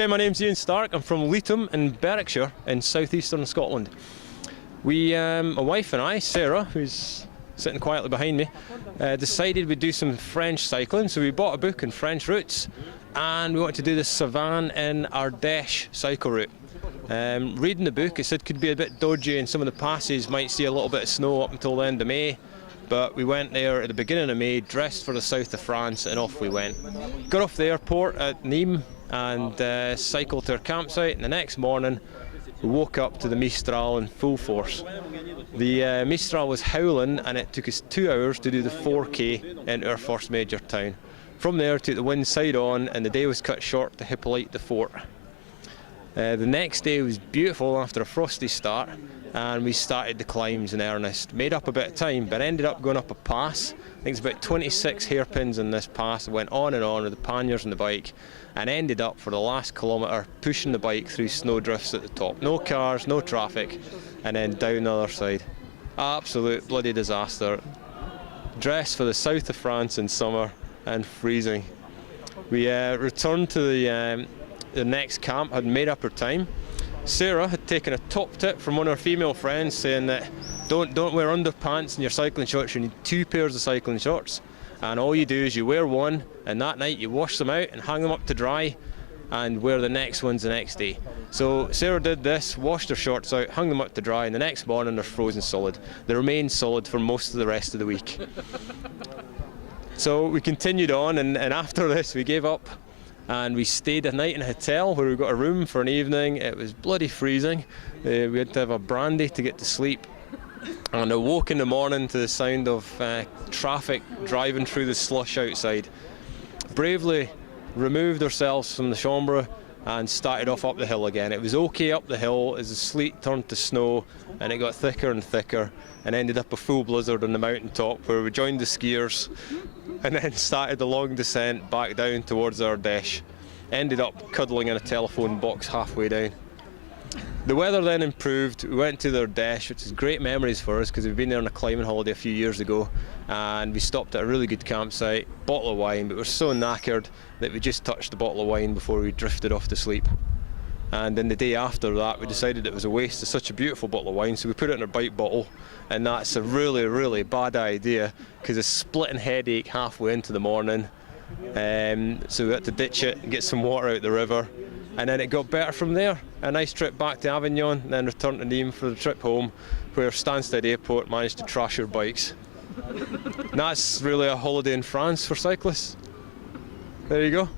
Okay, my name's Ian Stark. I'm from Leatham in Berwickshire in southeastern Scotland. My wife and I, Sarah, who's sitting quietly behind me, decided we'd do some French cycling. So we bought a book on French routes and we wanted to do the Savane in Ardèche cycle route. Reading the book, it said it could be a bit dodgy and some of the passes might see a little bit of snow up until the end of May. But we went there at the beginning of May, dressed for the south of France, and off we went. Got off the airport at Nîmes and cycled to our campsite, and the next morning we woke up to the Mistral in full force. The Mistral was howling and it took us 2 hours to do the 4K into our first major town. From there took the wind side on and the day was cut short to Hippolyte the Fort. The next day was beautiful after a frosty start and we started the climbs in earnest. Made up a bit of time but ended up going up a pass. I think it's about 26 hairpins in this pass. I went on and on with the panniers on the bike and ended up for the last kilometre pushing the bike through snowdrifts at the top. No cars, no traffic, and then down the other side. Absolute bloody disaster. Dressed for the south of France in summer and freezing. We returned to the next camp, had made up her time. Sarah had taken a top tip from one of her female friends saying that don't wear underpants in your cycling shorts, you need 2 pairs of cycling shorts. And all you do is you wear one and that night you wash them out and hang them up to dry and wear the next ones the next day. So Sarah did this, washed her shorts out, hung them up to dry, and the next morning they're frozen solid. They remain solid for most of the rest of the week. So we continued on and after this we gave up and we stayed a night in a hotel where we got a room for an evening. It was bloody freezing. We had to have a brandy to get to sleep. And I woke in the morning to the sound of traffic driving through the slush outside. Bravely removed ourselves from the chambre and started off up the hill again. It was okay up the hill as the sleet turned to snow and it got thicker and thicker and ended up a full blizzard on the mountain top where we joined the skiers and then started the long descent back down towards Ardèche. Ended up cuddling in a telephone box halfway down. The weather then improved. We went to the Ardèche, which is great memories for us because we've been there on a climbing holiday a few years ago, and we stopped at a really good campsite, bottle of wine, but we were so knackered that we just touched the bottle of wine before we drifted off to sleep. And then the day after that we decided it was a waste of such a beautiful bottle of wine, so we put it in our bike bottle, and that's a really, really bad idea because a splitting headache halfway into the morning. So we had to ditch it and get some water out the river. And then it got better from there. A nice trip back to Avignon and then returned to Nîmes for the trip home where Stansted Airport managed to trash our bikes. And that's really a holiday in France for cyclists. There you go.